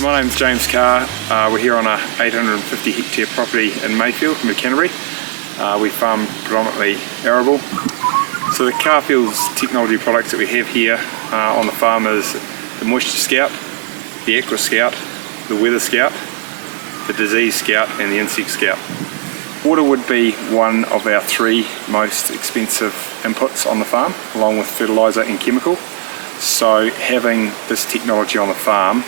So my name's James Carr. We're here on a 850 hectare property in Mayfield, Mid Canterbury. We farm predominantly arable. So the Carrfields Technology products that we have here on the farm is the Moisture Scout, the Aqua Scout, the Weather Scout, the Disease Scout and the Insect Scout. Water would be one of our three most expensive inputs on the farm, along with fertiliser and chemical. So having this technology on the farm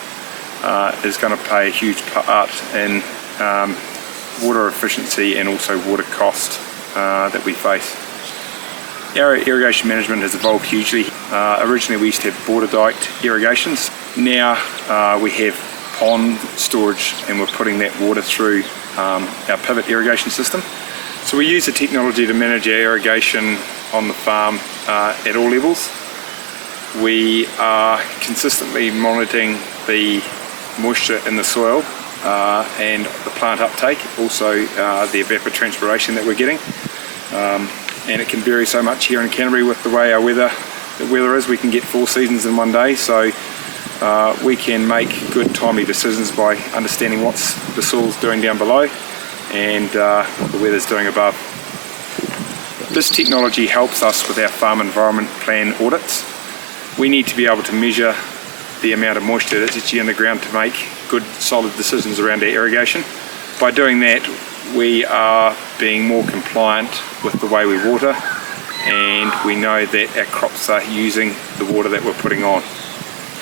is going to play a huge part in water efficiency and also water cost that we face. Our irrigation management has evolved hugely. Originally we used to have border diked irrigations. Now we have pond storage and we're putting that water through our pivot irrigation system. So we use the technology to manage our irrigation on the farm at all levels. We are consistently monitoring the moisture in the soil and the plant uptake, also the evapotranspiration that we're getting. And it can vary so much here in Canterbury with the way the weather is. We can get 4 seasons in one day, so we can make good timely decisions by understanding what the soil's doing down below and what the weather's doing above. This technology helps us with our farm environment plan audits. We need to be able to measure the amount of moisture that's actually in the ground to make good solid decisions around our irrigation. By doing that, we are being more compliant with the way we water, and we know that our crops are using the water that we're putting on.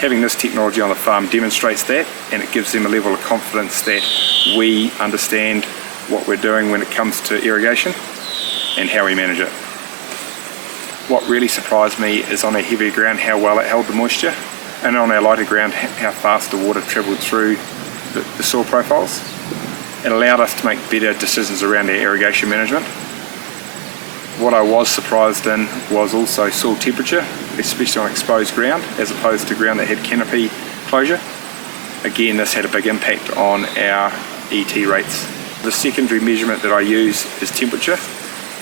Having this technology on the farm demonstrates that, and it gives them a level of confidence that we understand what we're doing when it comes to irrigation and how we manage it. What really surprised me is on our heavier ground how well it held the moisture, and on our lighter ground how fast the water travelled through the soil profiles. It allowed us to make better decisions around our irrigation management. What I was surprised in was also soil temperature, especially on exposed ground as opposed to ground that had canopy closure. Again, this had a big impact on our ET rates. The secondary measurement that I use is temperature,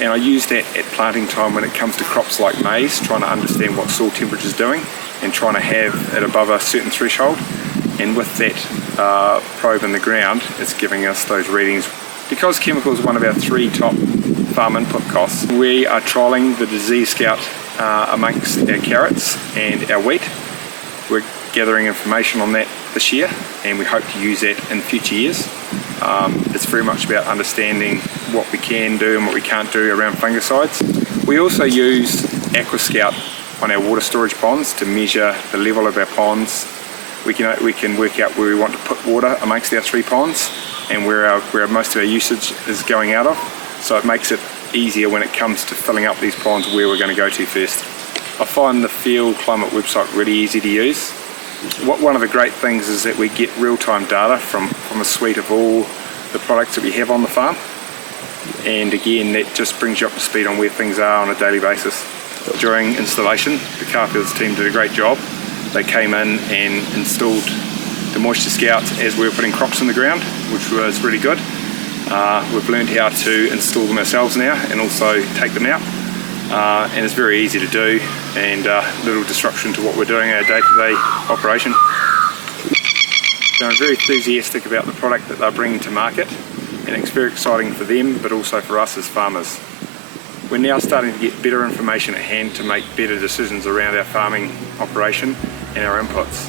and I use that at planting time when it comes to crops like maize, trying to understand what soil temperature is doing and trying to have it above a certain threshold. And with that probe in the ground, it's giving us those readings. Because chemical is one of our 3 top farm input costs, we are trialling the Disease Scout amongst our carrots and our wheat. We're gathering information on that this year, and we hope to use that in future years. It's very much about understanding what we can do and what we can't do around fungicides. We also use Aqua Scout on our water storage ponds to measure the level of our ponds. We can work out where we want to put water amongst our 3 ponds and where most of our usage is going out of. So it makes it easier when it comes to filling up these ponds where we're going to go to first. I find the Field Climate website really easy to use. One of the great things is that we get real-time data from a suite of all the products that we have on the farm. And again, that just brings you up to speed on where things are on a daily basis. During installation, the Carrfields team did a great job. They came in and installed the Moisture Scouts as we were putting crops in the ground, which was really good. We've learned how to install them ourselves now and also take them out. And it's very easy to do and little disruption to what we're doing in our day-to-day operation. So I'm very enthusiastic about the product that they're bringing to market, and it's very exciting for them but also for us as farmers. We're now starting to get better information at hand to make better decisions around our farming operation and our inputs.